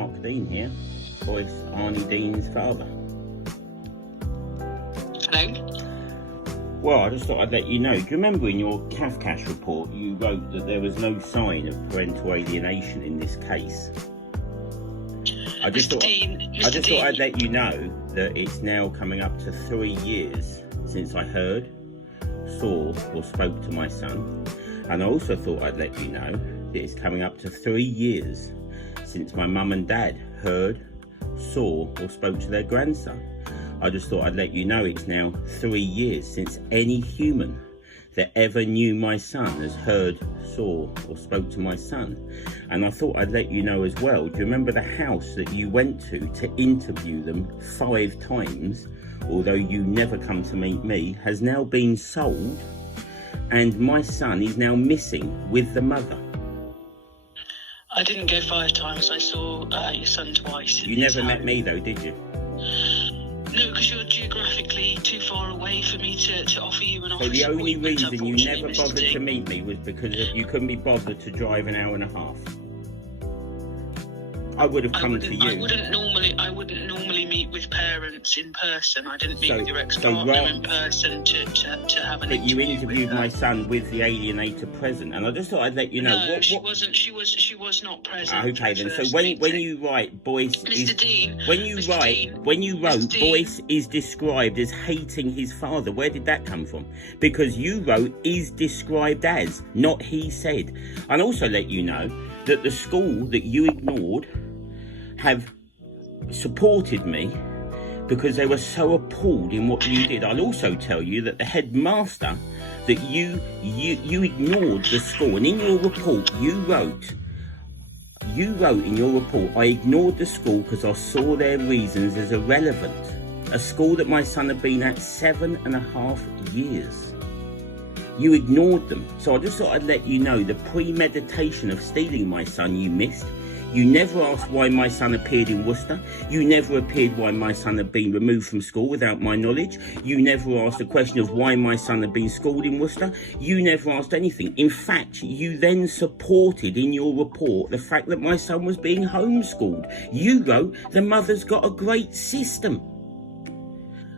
Mark Dean here, Boyce Arnie Dean's father. Hello? Well, I just thought I'd let you know. Do you remember in your Kafkash report you wrote that there was no sign of parental alienation in this case? I just thought I'd let you know that it's now coming up to 3 years since I heard, saw or spoke to my son. And I also thought I'd let you know that it's coming up to 3 years since my mum and dad heard, saw or spoke to their grandson. I just thought I'd let you know it's now 3 years since any human that ever knew my son has heard, saw or spoke to my son. And I thought I'd let you know as well, do you remember the house that you went to interview them 5 times, although you never come to meet me, has now been sold, and my son is now missing with the mother? I didn't go 5 times. I saw your son twice. You never met me though, did you? No, because you're geographically too far away for me to offer you an office. So the only appointment, reason you never bothered to meet me was because you couldn't be bothered to drive an hour and a half. I would have come to you. I wouldn't normally meet with parents in person. I didn't meet with your ex-partner in person to have an interview. But you interviewed my son with the alienator present, and I just thought I'd let you know. No, she wasn't. She was not present. Okay then. So when you write Boyce Mr. Dean, when you wrote Boyce is described as hating his father, where did that come from? Because you wrote is described as, not he said. And also let you know that the school that you ignored have supported me because they were so appalled in what you did. I'll also tell you that the headmaster, that you ignored the school, and in your report you wrote in your report, I ignored the school because I saw their reasons as irrelevant. A school that my son had been at 7.5 years. You ignored them. So I just thought I'd let you know the premeditation of stealing my son you missed. You never asked why my son appeared in Worcester. You never appeared why my son had been removed from school without my knowledge. You never asked the question of why my son had been schooled in Worcester. You never asked anything. In fact, you then supported in your report the fact that my son was being homeschooled. You wrote, the mother's got a great system.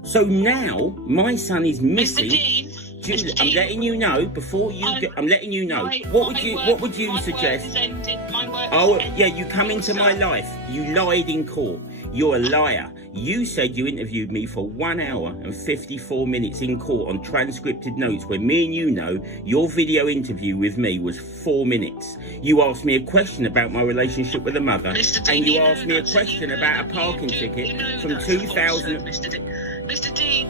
So now my son is missing. Mr. Dean. Julie, I'm letting you know before you I'm letting you know. What would you suggest? Yeah, you come into my life. You lied in court. You're a liar. You said you interviewed me for 1 hour and 54 minutes in court on transcripted notes when me and you know your video interview with me was 4 minutes. You asked me a question about my relationship with the mother, and you asked me a question about a parking ticket from 2000. Mr. Dean,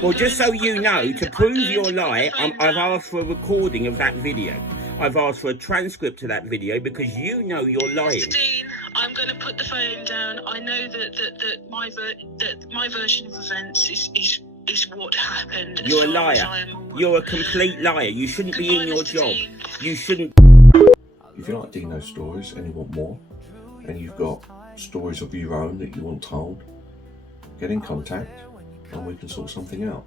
well, just so you know, to prove your lie, I've asked for a recording of that video. I've asked for a transcript of that video because you know you're lying. Mr. Dean, I'm going to put the phone down. I know that my version of events is what happened. You're a liar. You're a complete liar. You shouldn't be in your job. You shouldn't. If you like Deano stories and you want more, and you've got stories of your own that you want told, get in contact and we can sort something out.